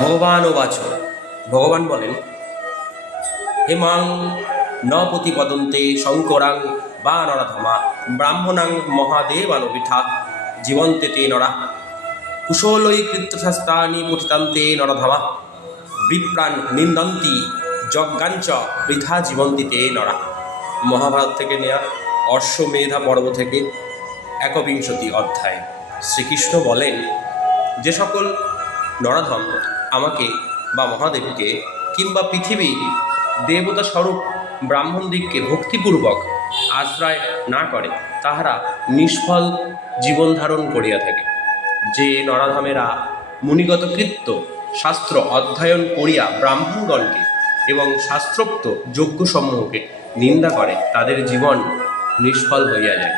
ভগবান বাচ, ভগবান বলেন, হেমাং ন প্রতিপদন্তে শঙ্করাং বা নরধমা ব্রাহ্মণাং মহাদেবানুপীঠা জীবন্তে তে নরা কুশলৈ কৃত্যশাস্ত্রাণি পঠিতান্তে নরধমা বিপ্রাণ নিন্দন্তি যজ্ঞাঞ্চ বৃথা জীবন্তি তে নরা। মহাভারত থেকে নেয়া অশ্বমেধা পর্ব থেকে ১বিংশতি অধ্যায়। শ্রীকৃষ্ণ বলেন, যে সকল নরাধম আমাকে বা মহাদেবকে কিংবা পৃথিবীর দেবতা স্বরূপ ব্রাহ্মণদিগকে ভক্তিপূর্বক আশ্রয় না করে, তাহারা নিষ্ফল জীবন ধারণ করিয়া থাকে। যে নরাধমেরা মুনিগত কৃত্য শাস্ত্র অধ্যয়ন করিয়া ব্রাহ্মণগণকে এবং শাস্ত্রোক্ত যজ্ঞসমূহকে নিন্দা করে, তাদের জীবন নিষ্ফল হইয়া যায়।